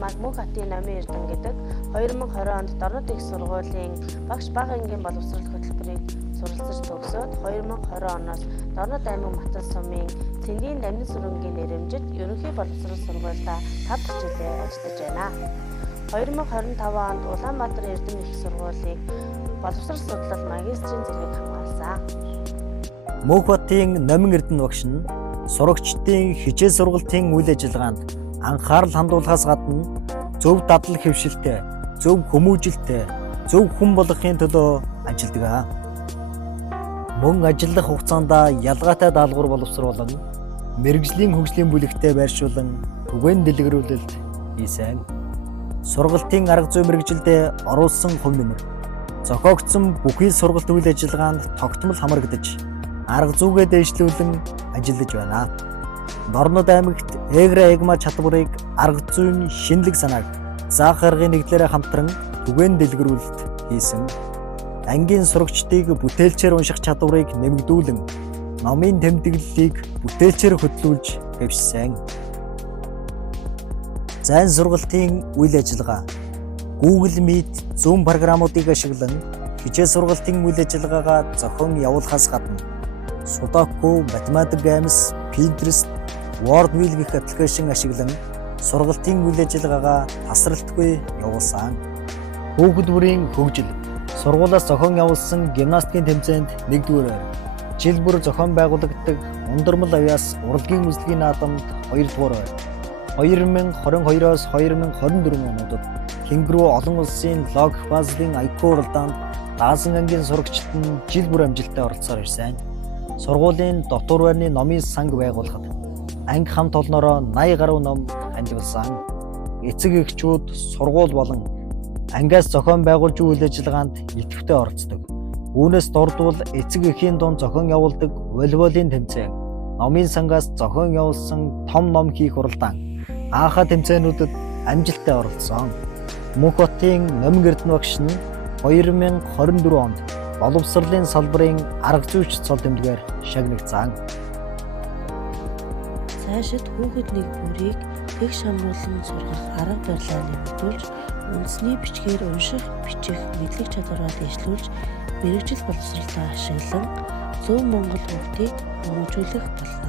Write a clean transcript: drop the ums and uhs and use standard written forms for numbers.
намайг Мөнх хотын Номын Эрдэнэ гэдэг 2020 онд Дорнод их сургуулийн багш бага ангийн боловсрол хөтөлбөрийг суралцж төгсөөд 2020 оноос Дорнод аймаг Матан сумын Цэндийн Дамнин сүрэнгийн нэрэмжит ерөнхий боловсрол сургуультай 5 дахь жилээ ажиллаж байна. 2025 онд Улаанбаатар Эрдэнэ их сургуулийг боловсрол судлал магистрийн зэргийг хамгаалсан. Мөнх хотын Номын Эрдэнэ багш нь сурагчдын хичээл сургалтын үйл ажиллагаанд анхаарал хандуулахаас гадна зөв дадлаг хэвшилтэй, зөв хүмүүжилтэй, зөв хүн болгохын төлөө ажилладаг. Мөн ажиллах хугацаанд ялгаатай даалгавар боловсруулан мэрэгжлийн хөгжлийн бүлэгтээ байршуулан түгээн дэлгэрүүлэлт хийсэн. Сургалтын арга зүй мэрэгжилдээ оруулсан хувь нэмэр зохиогдсон бүхий сургалт үйл ажиллагаанд тогтмол хамрагдаж арга зүйгээ дэвшлүүлэн ажиллаж байна. Дорнод аймагт эгма чадварыг арга зүйн шинэлэг санааг заах аргын нэгдлээрээ хамтран түгээн дэлгэрүүлэлт хийсэн. Ангийн сурагчдыг бүтээлчээр унших чадварыг нэмэгдүүлэн номын тэмдэглэлийг бүтээлчээр хөтлүүлж хэвшсэн. Зайн сургалтын үйл ажиллагаа Google Meet, Zoom програмуудыг ашиглан хичээл сургалтын үйл ажиллагаагаа зохион явуулахаас гадна Sudoku, Mathematic Games, Pinterest, Wordwheel гэх аппликейшн ашиглан сургалтын үйл ажиллагаагаа тасралтгүй явуулсан. Хүүхэд бүрийн хөгжил сургуулиас зохион явуулсан гимнастикийн тэмцээнд 1-р, жил бүр зохион байгуулагддаг ундрмал авьяас урлагийн үзлэгийн наадамд 2-р, 2022-оос 2024 онуудад Кенгуру олон улсын лог пазлын IQ уралдаанд даасан ангийн сурагчид нь жил бүр амжилттай оролцоор ирсэн. Сургуулийн дотор байрны номын санг байгуулахад анги хамт олноороо 80 гаруй ном хандивалсан. Эцэг эхчүүд сургууль болон ангиас зохион байгуулж үйл ажиллагаанд идэвхтэй оролцдог. Үүнээс дурдвал эцэг эхийн дунд зохион явуулдаг волейболын тэмцээн, номын сангаас зохион явуулсан том ном хийх уралдаан, анхаа тэмцээнүүдэд амжилттай оролцсон. Мөнх хотын Номын Эрдэнэ багш нь 2024 онд боловсролын салбарын арга зүйч цол тэмдгээр шагнагдсан. Цаашид хүүхэд нэг бүрийг тэг шамруулан сургах арга барилаа нэмэгдүүлж, үндэсний бичгээр унших, бичих мэдлэг чадвараа дэвшлүүлж, мэрэгжил боловсролтой ашиглан 100 Монгол хүүхдийг хүмүүжүүлэх болно.